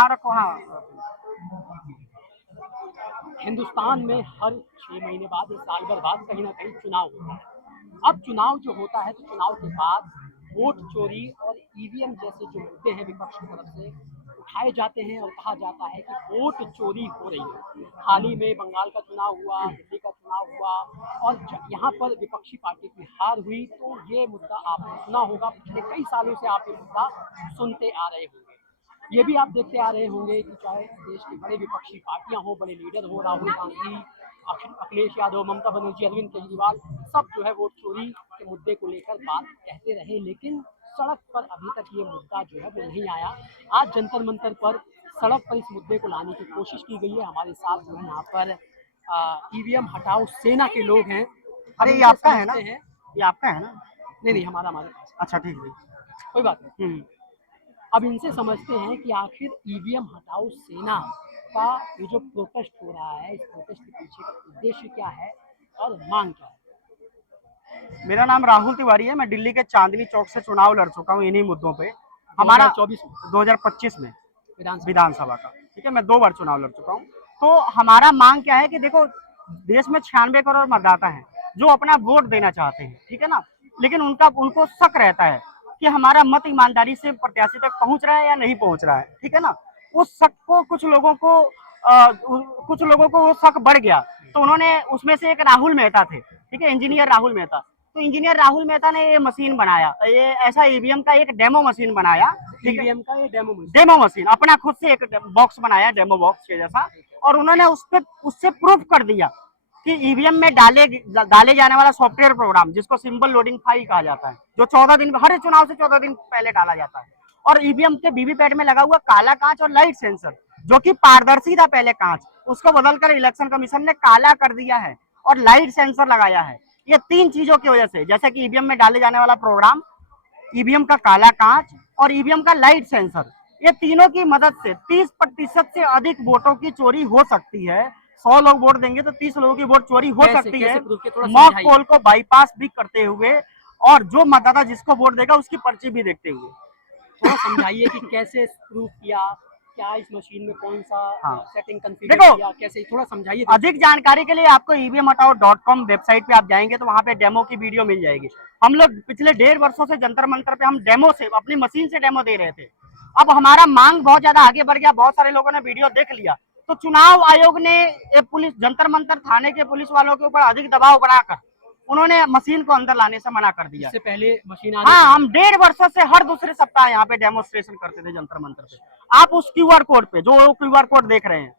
हाँ रखो, हाँ। हिंदुस्तान में हर 6 महीने बाद या साल भर बाद कहीं ना कहीं चुनाव होता है। अब चुनाव जो होता है तो चुनाव के बाद वोट चोरी और ईवीएम जैसे जो मुद्दे हैं विपक्ष की तरफ से उठाए जाते हैं और कहा जाता है कि वोट चोरी हो रही है। हाल ही में बंगाल का चुनाव हुआ, दिल्ली का चुनाव हुआ और यहाँ पर विपक्षी पार्टी की हार हुई, तो ये मुद्दा आपने सुना होगा। पिछले कई सालों से आप ये मुद्दा सुनते आ रहे होंगे। ये भी आप देखते आ रहे होंगे कि चाहे देश की बड़े विपक्षी पार्टियां हो, बड़े लीडर हो, राहुल गांधी, अखिलेश यादव, ममता बनर्जी, अरविंद केजरीवाल, सब जो है वोट चोरी के मुद्दे को लेकर बात कहते रहे, लेकिन सड़क पर अभी तक ये मुद्दा जो है वो नहीं आया। आज जंतर मंतर पर सड़क पर इस मुद्दे को लाने की कोशिश की गई है। हमारे साथ जो है यहाँ पर ईवीएम हटाओ सेना के लोग हैं। अरे ये आपका है ना, ये आपका है ना? नहीं नहीं, हमारे पास। अच्छा ठीक है, कोई बात नहीं। अब इनसे समझते हैं कि आखिर ईवीएम हटाओ सेना का ये जो प्रोटेस्ट हो रहा है, इस प्रोटेस्ट के पीछे का उद्देश्य क्या है और मांग क्या है। मेरा नाम राहुल तिवारी है। मैं दिल्ली के चांदनी चौक से चुनाव लड़ चुका हूँ इन्हीं मुद्दों पे। हमारा 2025 में विधानसभा का, ठीक है, मैं 2 बार चुनाव लड़ चुका हूँ। तो हमारा मांग क्या है कि देखो, देश में 96 करोड़ मतदाता हैं जो अपना वोट देना चाहते हैं, ठीक है ना, लेकिन उनको शक रहता है कि हमारा मत ईमानदारी से प्रत्याशी तक पहुंच रहा है या नहीं पहुंच रहा है, ठीक है ना। उस शक को कुछ लोगों को वो शक बढ़ गया, तो उन्होंने, उसमें से एक राहुल मेहता थे, ठीक है, इंजीनियर राहुल मेहता। तो इंजीनियर राहुल मेहता ने ये मशीन बनाया, ये ऐसा ईवीएम का एक डेमो मशीन बनाया, ईवीएम का ये डेमो मशीन अपना खुद से एक बॉक्स बनाया, डेमो बॉक्स के जैसा, और उन्होंने उससे प्रूफ कर दिया कि ईवीएम में डाले जाने वाला सॉफ्टवेयर प्रोग्राम, जिसको सिंबल लोडिंग फाइल कहा जाता है, जो 14 दिन, हर चुनाव से 14 दिन पहले डाला जाता है, और ईवीएम के वीवीपैट में लगा हुआ काला कांच और लाइट सेंसर, जो कि पारदर्शी था पहले कांच, उसको बदलकर इलेक्शन कमीशन ने काला कर दिया है और लाइट सेंसर लगाया है। ये 3 चीजों की वजह से, जैसे कि ईवीएम में डाले जाने वाला प्रोग्राम, ईवीएम का काला कांच और ईवीएम का लाइट सेंसर, ये तीनों की मदद से 30% से अधिक वोटों की चोरी हो सकती है। 100 लोग वोट देंगे तो 30 लोगों की वोट चोरी हो सकती है, मॉक पोल को बाईपास भी करते हुए, और जो मतदाता जिसको वोट देगा उसकी पर्ची भी देखते हुए। थोड़ा समझाइए कि कैसे प्रूफ किया, क्या इस मशीन में कौन सा सेटिंग कॉन्फ़िगर किया, कैसे, थोड़ा समझाइए। अधिक जानकारी के लिए आपको evmhataओ.com वेबसाइट पे आप जाएंगे तो वहाँ पे डेमो की वीडियो मिल जाएगी। हम लोग पिछले 1.5 वर्षों से जंतर मंतर पे हम डेमो से, अपनी मशीन से डेमो दे रहे थे। अब हमारा मांग बहुत ज्यादा आगे बढ़ गया, बहुत सारे लोगों ने वीडियो देख लिया, तो चुनाव आयोग ने पुलिस, जंतर मंतर थाने के पुलिस वालों के ऊपर अधिक दबाव बनाकर उन्होंने मशीन को अंदर लाने से मना कर दिया। इससे पहले मशीन हाँ, हम 1.5 वर्षों से हर दूसरे सप्ताह यहाँ पे डेमोन्स्ट्रेशन करते थे जंतर मंतर पे। आप उस क्यूआर कोड पे, जो क्यूआर कोड देख रहे हैं,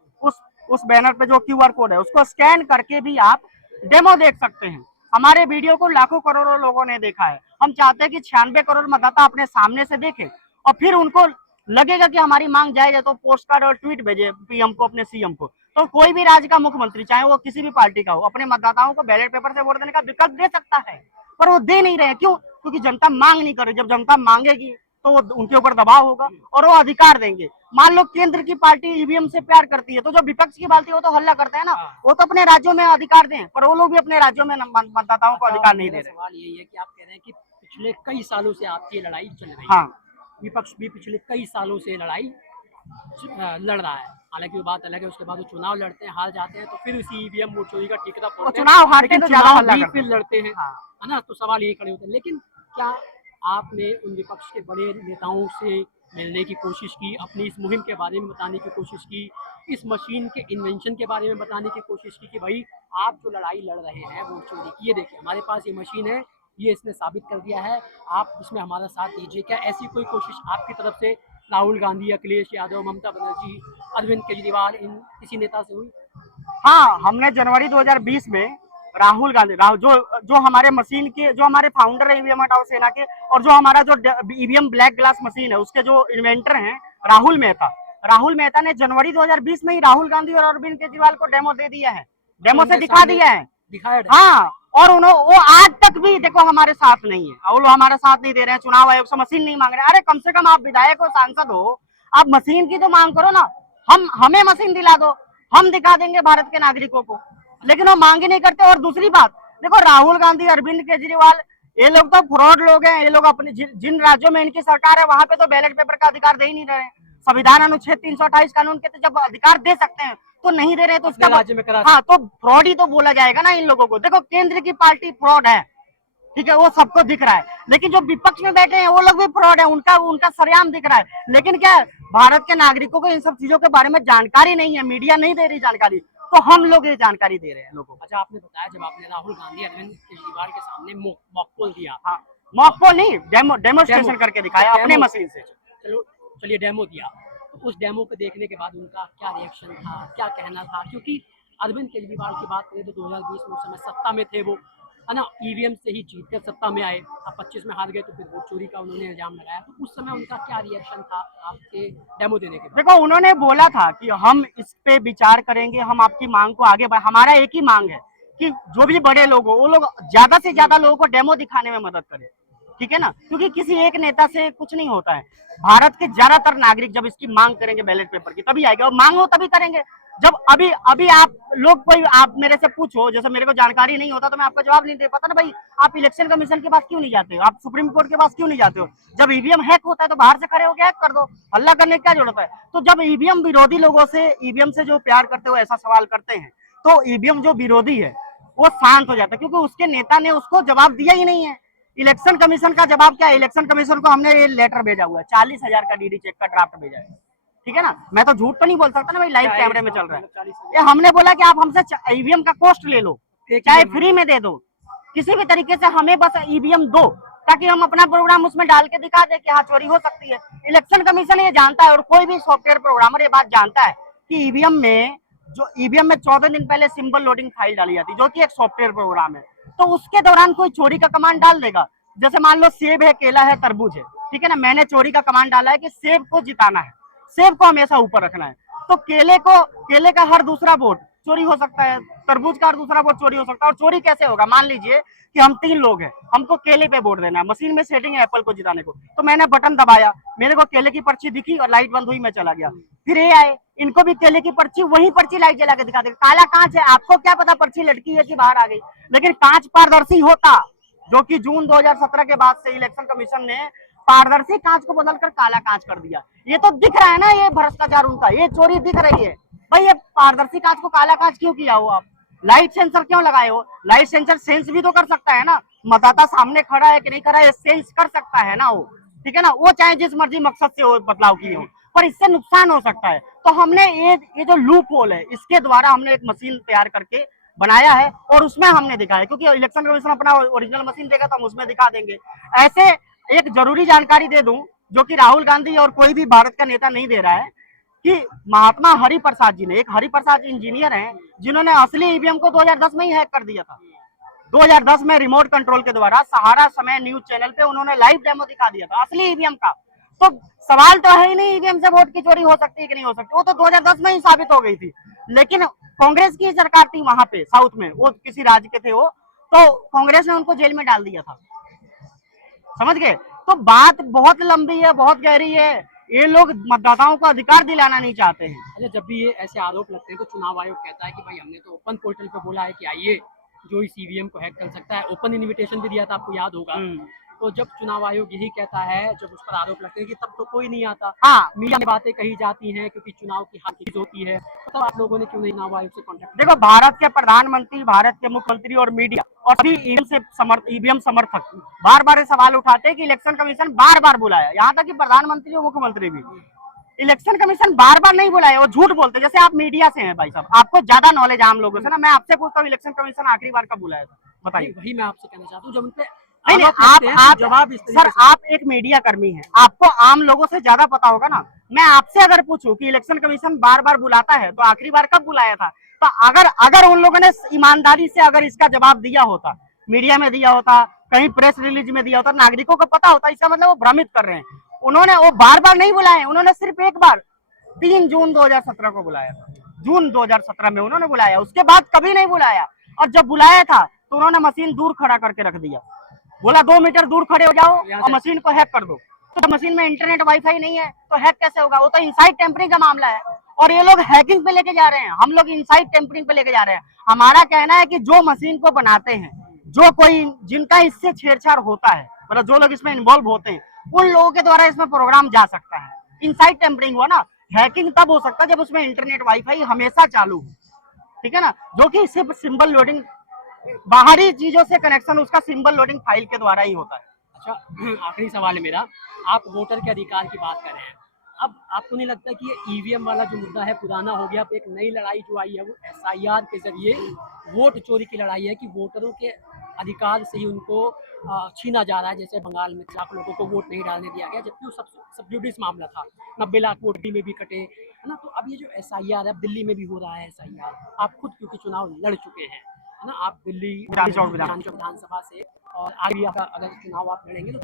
उस बैनर पे जो क्यूआर कोड है, उसको स्कैन करके भी आप डेमो देख सकते हैं। हमारे वीडियो को लाखों करोड़ों लोगों ने देखा है। हम चाहते हैं कि 96 करोड़ मतदाता अपने सामने से देखे और फिर उनको लगेगा कि हमारी मांग जायज है तो पोस्ट कार्ड और ट्वीट भेजे पीएम को, अपने सीएम को। तो कोई भी राज्य का मुख्यमंत्री, चाहे वो किसी भी पार्टी का हो, अपने मतदाताओं को बैलेट पेपर से वोट देने का विकल्प दे सकता है, पर वो दे नहीं रहे। क्यों? क्योंकि जनता मांग नहीं कर रही। जब जनता मांगेगी तो उनके ऊपर दबाव होगा और वो अधिकार देंगे। मान लो केंद्र की पार्टी ईवीएम से प्यार करती है, तो जो विपक्ष की पार्टी, वो तो हल्ला करते हैं ना, वो तो अपने राज्यों में अधिकार दें, पर वो लोग भी अपने राज्यों में मतदाताओं को अधिकार नहीं दे रहे। सवाल यही है कि आप कह रहे हैं कि पिछले कई सालों से आपकी लड़ाई चल रही है। हाँ, विपक्ष भी पिछले कई सालों से लड़ाई लड़ रहा है। हालांकि वो बात अलग है, उसके बाद वो चुनाव लड़ते हैं, हार जाते हैं, तो फिर उसी ईवीएम वोट चोरी का ठिकाना फोड़ते हैं। चुनाव हारते हैं तो ज्यादा हल्ला करते हैं, फिर लड़ते हैं, है ना। तो सवाल यही खड़े होते हैं। लेकिन क्या आपने उन विपक्ष के बड़े नेताओं से मिलने की कोशिश की, अपनी इस मुहिम के बारे में बताने की कोशिश की, इस मशीन के इन्वेंशन के बारे में बताने की कोशिश की कि भाई आप जो लड़ाई लड़ रहे हैं वोट चोरी की, ये देखिए हमारे पास ये मशीन है, ये इसने साबित कर दिया है, आप इसमें हमारा साथ दीजिए? क्या ऐसी कोई कोशिश आपकी तरफ से राहुल गांधी, अखिलेश यादव, ममता बनर्जी, अरविंद केजरीवाल, इन किसी नेता से हुई? हाँ, हमने जनवरी 2020 में राहुल गांधी, जो हमारे मशीन के, जो हमारे फाउंडर है ईवीएम हटाओ सेना के, और जो हमारा जो ईवीएम ब्लैक ग्लास मशीन है, उसके जो इन्वेंटर हैं राहुल मेहता ने जनवरी 2020 में ही राहुल गांधी और अरविंद केजरीवाल को डेमो दे दिया है, डेमो से दिखा दिया है। हाँ, और वो आज तक भी देखो हमारे साथ नहीं है, और वो हमारा साथ नहीं दे रहे हैं, चुनाव आयोग से मशीन नहीं मांग रहे। अरे कम से कम आप विधायक हो, सांसद हो, आप मशीन की तो मांग करो ना। हमें मशीन दिला दो, हम दिखा देंगे भारत के नागरिकों को, लेकिन वो मांग ही नहीं करते। और दूसरी बात देखो, राहुल गांधी, अरविंद केजरीवाल, ये लोग तो फ्रॉड लोग हैं। ये लोग अपने जिन राज्यों में इनकी सरकार है वहां पे तो बैलेट पेपर का अधिकार दे ही नहीं रहे हैं। संविधान अनुच्छेद 328 कानून के तो जब अधिकार दे सकते हैं तो नहीं दे रहे तो उसका राज्य में करा, हाँ, तो फ्रॉड ही तो बोला जाएगा ना इन लोगों को। देखो केंद्र की पार्टी फ्रॉड है, ठीक है, वो सबको दिख रहा है, लेकिन जो विपक्ष में बैठे हैं वो लोग भी फ्रॉड है, उनका उनका सरेआम दिख रहा है। लेकिन क्या है, भारत के नागरिकों को इन सब चीजों के बारे में जानकारी नहीं है, मीडिया नहीं दे रही जानकारी, तो हम लोग ये जानकारी दे रहे हैं लोगों को। अच्छा, आपने बताया जब आपने राहुल गांधी अरविंद केजरीवाल के सामने मॉक पोल दिया, हाँ, मॉक पोल नहीं, डेमोस्ट्रेशन करके दिखाया अपने मशीन से। चलो चलिए, डेमो दिया, तो उस डेमो को देखने के बाद उनका क्या रिएक्शन था, क्या कहना था? क्योंकि अरविंद केजरीवाल की बात करें तो 2020 में उस समय सत्ता में थे वो, है ना, ईवीएम से ही जीत कर सत्ता में आए, अब 25 में हार गए तो फिर वोट चोरी का उन्होंने इल्जाम लगाया, तो उस समय उनका क्या रिएक्शन था आपके डेमो देने के बाद? देखो उन्होंने बोला था कि हम इस पे विचार करेंगे, हम आपकी मांग को आगे हमारा एक ही मांग है कि जो भी बड़े लोग हो वो लोग ज्यादा से ज्यादा लोगों को डेमो दिखाने में मदद करें, ठीक है ना, क्योंकि किसी एक नेता से कुछ नहीं होता है। भारत के ज्यादातर नागरिक जब इसकी मांग करेंगे बैलेट पेपर की तभी आएगा, और मांग हो तभी करेंगे जब अभी अभी आप लोग कोई आप मेरे से पूछो, जैसे मेरे को जानकारी नहीं होता तो मैं आपका जवाब नहीं दे पाता ना भाई, आप इलेक्शन कमीशन के पास क्यों नहीं जाते हो, आप सुप्रीम कोर्ट के पास क्यों नहीं जाते हो? जब ईवीएम हैक होता है तो बाहर से खड़े होकर हैक कर दो, हल्ला करने की क्या जरूरत है? तो जब ईवीएम विरोधी लोगों से, ईवीएम से जो प्यार करते हो ऐसा सवाल करते हैं, तो ईवीएम जो विरोधी है वो शांत हो जाता है, क्योंकि उसके नेता ने उसको जवाब दिया ही नहीं है। इलेक्शन कमीशन का जवाब क्या है? इलेक्शन कमीशन को हमने ये लेटर भेजा हुआ है, 40,000 का डीडी चेक का ड्राफ्ट भेजा है, ठीक है ना, मैं तो झूठ तो नहीं बोल सकता ना भाई, लाइव कैमरे में चल रहा है। ये हमने बोला कि आप हमसे ईवीएम का कॉस्ट ले लो, चाहे फ्री में दे दो, किसी भी तरीके से हमें बस ईवीएम दो, ताकि हम अपना प्रोग्राम उसमें डाल के दिखा दे कि हाँ चोरी हो सकती है। इलेक्शन कमीशन ये जानता है और कोई भी सॉफ्टवेयर प्रोग्रामर ये बात जानता है कि ईवीएम में 14 दिन पहले सिंबल लोडिंग फाइल डाली जाती है, जो कि एक सॉफ्टवेयर प्रोग्राम है, तो उसके दौरान कोई चोरी का कमांड डाल देगा। जैसे मान लो सेब है, केला है, तरबूज है, ठीक है ना, मैंने चोरी का कमांड डाला है कि सेब को जिताना है, सेब को हमेशा ऊपर रखना है, तो केले का हर दूसरा वोट चोरी हो सकता है, तरबूज का हर दूसरा वोट चोरी हो सकता है। और चोरी कैसे होगा? मान लीजिए कि हम 3 लोग हैं, हमको केले पे वोट देना है, मशीन में सेटिंग है एप्पल को जिताने को, तो मैंने बटन दबाया, मेरे को केले की पर्ची दिखी और लाइट बंद हुई, मैं चला गया, फिर ये आए, इनको भी केले की पर्ची, वही पर्ची लाइट जला के दिखा देगा, काला कांच है, आपको क्या पता पर्ची लटकी है कि बाहर आ गई, लेकिन कांच पारदर्शी होता, जो कि जून 2017 के बाद से इलेक्शन कमीशन ने पारदर्शी कांच को बदलकर काला कांच कर दिया। ये तो दिख रहा है ना, ये भ्रष्टाचार उनका, ये चोरी दिख रही है भाई। ये पारदर्शी कांच को काला कांच क्यों किया हो आप? लाइट सेंसर क्यों लगाए हो? लाइट सेंसर सेंस भी तो कर सकता है ना, मतदाता सामने खड़ा है कि नहीं खड़ा है सेंस कर सकता है ना वो, ठीक है ना, वो चाहे जिस मर्जी मकसद से हो बदलाव किए हो, पर इससे नुकसान हो सकता है। तो हमने ये जो लूप होल है, इसके द्वारा हमने एक मशीन तैयार करके बनाया है और उसमें हमने दिखाया, क्योंकि इलेक्शन कमीशन अपना ओरिजिनल मशीन देगा तो हम उसमें दिखा देंगे। ऐसे एक जरूरी जानकारी दे दूं जो कि राहुल गांधी और कोई भी भारत का नेता नहीं दे रहा है, कि महात्मा हरिप्रसाद जी ने, एक हरिप्रसाद इंजीनियर हैं जिन्होंने असली ईवीएम को 2010 में ही हैक कर दिया था। 2010 में रिमोट कंट्रोल के द्वारा सहारा समय न्यूज चैनल पे उन्होंने लाइव डेमो दिखा दिया था असली ईवीएम का। तो सवाल तो है ही नहीं ईवीएम से वोट की चोरी हो सकती है कि नहीं हो सकती, वो तो 2010 में ही साबित हो गई थी। लेकिन कांग्रेस की सरकार थी वहां पे साउथ में, वो किसी राज्य के थे वो, तो कांग्रेस ने उनको जेल में डाल दिया था, समझ गए? तो बात बहुत लंबी है, बहुत गहरी है, ये लोग मतदाताओं को अधिकार दिलाना नहीं चाहते हैं। अच्छा, जब भी ये ऐसे आरोप लगते हैं तो चुनाव आयोग कहता है कि भाई हमने तो ओपन पोर्टल पे बोला है कि आइए जो इस ईवीएम को हैक कर सकता है, ओपन इनविटेशन भी दिया था, आपको याद होगा। तो जब चुनाव आयोग यही कहता है, जब उस पर आरोप लगते हैं कि तब तो कोई नहीं आता, हाँ, मीडिया में बातें कही जाती हैं क्योंकि चुनाव की हार जीत होती है, तो आप लोगों ने क्यों नहीं चुनाव आयोग से कॉन्टेक्ट? देखो भारत के प्रधानमंत्री, भारत के मुख्यमंत्री और मीडिया और सभी ईवीएम समर्थक बार बार सवाल उठाते हैं कि इलेक्शन कमीशन बार बार बुलाया, यहाँ तक कि प्रधानमंत्री और मुख्यमंत्री भी, इलेक्शन कमीशन बार बार नहीं बुलाया, वो झूठ बोलते। जैसे आप मीडिया से हैं भाई साहब, आपको ज्यादा नॉलेज आम लोगों से ना, मैं आपसे पूछता हूँ इलेक्शन कमीशन आखिरी बार कब बुलाया था, बताइए। वही मैं आपसे कहना चाहता हूँ, जब उनपे नहीं, आप जवाब सर, आप एक मीडिया कर्मी हैं, आपको आम लोगों से ज्यादा पता होगा ना। मैं आपसे अगर पूछूं कि इलेक्शन कमीशन बार बार बुलाता है तो आखिरी बार कब बुलाया था, तो अगर उन लोगों ने ईमानदारी से अगर इसका जवाब दिया होता, मीडिया में दिया होता, कहीं प्रेस रिलीज में दिया होता, नागरिकों को पता होता, इसका मतलब वो भ्रमित कर रहे हैं। उन्होंने वो बार बार नहीं बुलाए, उन्होंने सिर्फ एक बार 3 जून 2017 को बुलाया था, जून 2017 में उन्होंने बुलाया, उसके बाद कभी नहीं बुलाया। और जब बुलाया था तो उन्होंने मशीन दूर खड़ा करके रख दिया, बोला 2 मीटर दूर खड़े हो जाओ और मशीन को हैक कर दो। तो मशीन में इंटरनेट वाईफाई नहीं है तो हैक कैसे होगा? वो तो इनसाइड टेम्परिंग का मामला है, और ये लोग हैकिंग पे लेके जा रहे हैं, हम लोग इनसाइड टेम्परिंग पे लेके जा रहे हैं। हमारा कहना है कि जो मशीन को बनाते हैं, जो कोई जिनका इससे छेड़छाड़ होता है, मतलब जो लोग इसमें इन्वॉल्व होते हैं, उन लोगों के द्वारा इसमें प्रोग्राम जा सकता है, इनसाइड टेम्परिंग हुआ ना, हैकिंग तब हो सकता है जब उसमें इंटरनेट वाईफाई हमेशा चालू हो, ठीक है ना, जो कि सिर्फ सिंबल लोडिंग, बाहरी चीजों से कनेक्शन उसका सिंबल लोडिंग फाइल के द्वारा ही होता है। अच्छा, आखिरी सवाल है मेरा, आप वोटर के अधिकार की बात कर रहे हैं, अब आपको नहीं लगता कि ये ईवीएम वाला जो मुद्दा है पुराना हो गया, अब एक नई लड़ाई जो आई है वो एसआईआर के जरिए वोट चोरी की लड़ाई है कि वोटरों के अधिकार से ही उनको छीना जा रहा है। जैसे बंगाल में लाख लोगों को वोट नहीं डालने दिया गया, जबकि वो सब जुडिस मामला था, 90 लाख वोट दिल्ली में भी कटे, है ना। तो अब ये जो एसआईआर है, अब दिल्ली में भी हो रहा है एसआईआर, आप खुद क्योंकि चुनाव लड़ चुके हैं, है ना, आप दिल्ली विधानसभा से, और आगे आपका अगर चुनाव आप लड़ेंगे तो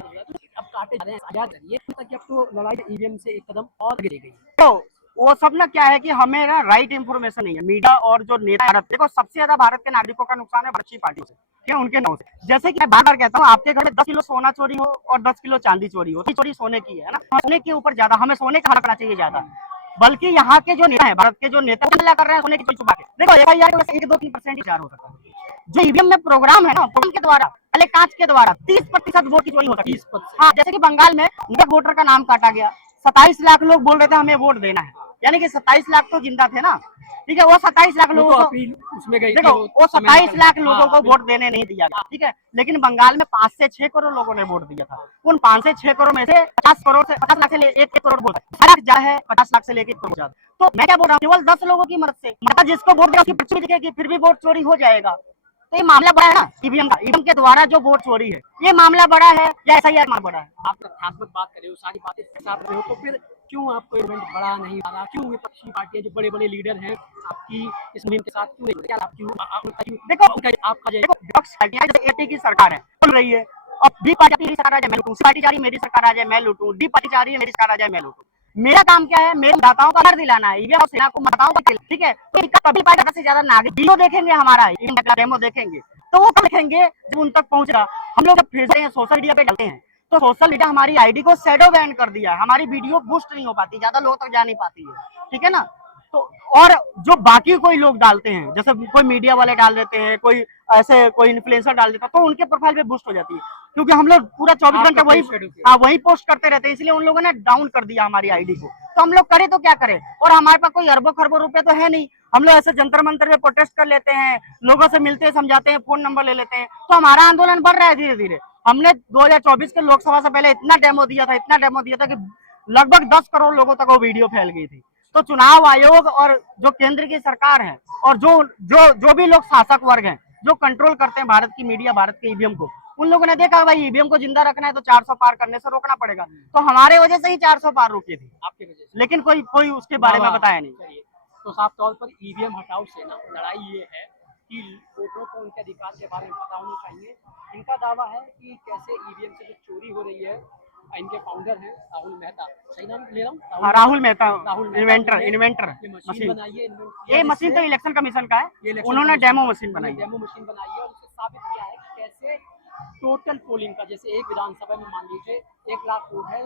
अब काटे जा रहे हैं एसआईआर जरिए, ताकि अब तो लड़ाई ईवीएम से एक कदम और आगे ले गई। तो वो सब ना क्या है कि हमें ना राइट इन्फॉर्मेशन नहीं है, मीडिया और जो नेता भारत, देखो सबसे ज्यादा भारत के नागरिकों का नुकसान है भारतीय पार्टी से, क्या उनके नाम से। जैसे कि मैं बार बार कहता हूँ, आपके घर में 10 किलो सोना चोरी हो और 10 किलो चांदी चोरी हो, चोरी सोने की है ना, सोने के ऊपर ज्यादा हमें सोने का हक करना चाहिए ज्यादा, बल्कि यहाँ के जो नेता है, भारत के जो नेता हमला कर रहे हैं सोने की चोरी छुपा के। देखो एफआईआर में 1-2-3% विचार हो सकता है, जो ईवीएम में प्रोग्राम है ना, प्रोग्राम के द्वारा, पहले कांच के द्वारा 30% वोट की चोरी हो सकती है। हाँ, जैसे कि बंगाल में वोटर का नाम काटा गया, 27 लाख लोग बोल रहे थे हमें वोट देना है, यानी कि 27 लाख तो जिंदा थे ना, ठीक है, वो 27 लाख लोगों को उसमें गई, देखो वो 27 लाख लोगों को वोट देने नहीं दिया गया, ठीक है, लेकिन बंगाल में 5 से 6 करोड़ लोगों ने वोट दिया था। उन 5 से 6 करोड़ में से 50 लाख से 1 करोड़ वोट फर्क जा है, 50 लाख से लेकर 1 करोड़ ज्यादा। तो मैं क्या बोल रहा हूँ, केवल 10 लोगों की मदद से मतलब जिसको वोट दिया उसकी पर्ची दिखेगी, फिर भी वोट चोरी हो जाएगा। तो ये मामला बड़ा है ना, ईवीएम का, ईवीएम के द्वारा जो वोट चोरी है, ये मामला बड़ा है या एसआईआर मामला बड़ा है? आप तथ्यात्मक बात कर रहे हो, सारी बातें साथ रहे हो, तो फिर क्यों आपको इवेंट बड़ा नहीं आ रहा, क्यों विपक्षी पार्टियां जो बड़े बड़े लीडर हैं आपकी इस मुहिम के साथ क्यों नहीं, क्या आप क्यों देखो आपका विपक्ष पार्टियां, जैसे एटी की सरकार है बोल रही है, अब बी पार्टी मेरी सरकार आ जाए मैं लूटूं, सी पार्टी चाह रही है मेरी सरकार आ जाए मैं लूटूं, डी पार्टी चाह रही है मेरी सरकार आ जाए मैं लूटूं। मेरा काम क्या है, मेरे मतदाताओं का हक दिलाना है, ईवीएम और सेना को मतदाताओं का, ठीक है, तो कभी पार्टी से ज्यादा नागरिक वीडियो देखेंगे, हमारा डेमो देखेंगे, तो वो कब देखेंगे जब उन तक पहुंचेगा। हम लोग जब फिर से सोशल मीडिया पे डालते हैं तो सोशल मीडिया हमारी आईडी को शैडो बैन कर दिया है, हमारी वीडियो बूस्ट नहीं हो पाती, ज्यादा लोगों तक जा नहीं पाती है, ठीक है ना। तो और जो बाकी कोई लोग डालते हैं, जैसे कोई मीडिया वाले डाल देते हैं, कोई ऐसे कोई इन्फ्लुएंसर डाल देता है, तो उनके प्रोफाइल पे बूस्ट हो जाती है, क्योंकि हम लोग पूरा 24 घंटे वही पोस्ट करते रहते हैं, इसलिए उन लोगों ने डाउन कर दिया हमारी आईडी को। तो हम लोग करें तो क्या करें, और हमारे पास कोई अरबों खरबों रुपए तो है नहीं, हम लोग ऐसे जंतर मंतर में प्रोटेस्ट कर लेते हैं, लोगों से मिलते हैं, समझाते हैं, फोन नंबर ले लेते हैं, तो हमारा आंदोलन बढ़ रहा है धीरे धीरे। हमने 2024 के लोकसभा से पहले इतना डेमो दिया था कि लगभग 10 करोड़ लोगों तक वो वीडियो फैल गई थी। तो चुनाव आयोग और जो केंद्र की सरकार है और जो भी लोग शासक वर्ग हैं, जो कंट्रोल करते हैं भारत की मीडिया, भारत के ईवीएम को, उन लोगों ने देखा भाई ईवीएम को जिंदा रखना है तो 400 पार करने से रोकना पड़ेगा, तो हमारे वजह से ही 400 पार रुकी थी, आपकी वजह से, लेकिन कोई उसके बारे में बताया नहीं। तो साफ तौर पर ईवीएम हटाओ से ना लड़ाई ये है कि वोटरों को उनके अधिकार के बारे में पता होना चाहिए। इनका दावा है कि कैसे ईवीएम से जो चोरी हो रही है, इनके फाउंडर हैं राहुल मेहता, सही नाम ले रहा हूँ, राहुल मेहता इन्वेंटर मशीन बनाई है, ये मशीन तो इलेक्शन कमीशन का है, उन्होंने डेमो मशीन बनाई है, डेमो मशीन बनाई है, और उससे साबित किया है कि कैसे टोटल पोलिंग का, जैसे एक विधानसभा में मान लीजिए 1 लाख वोट है,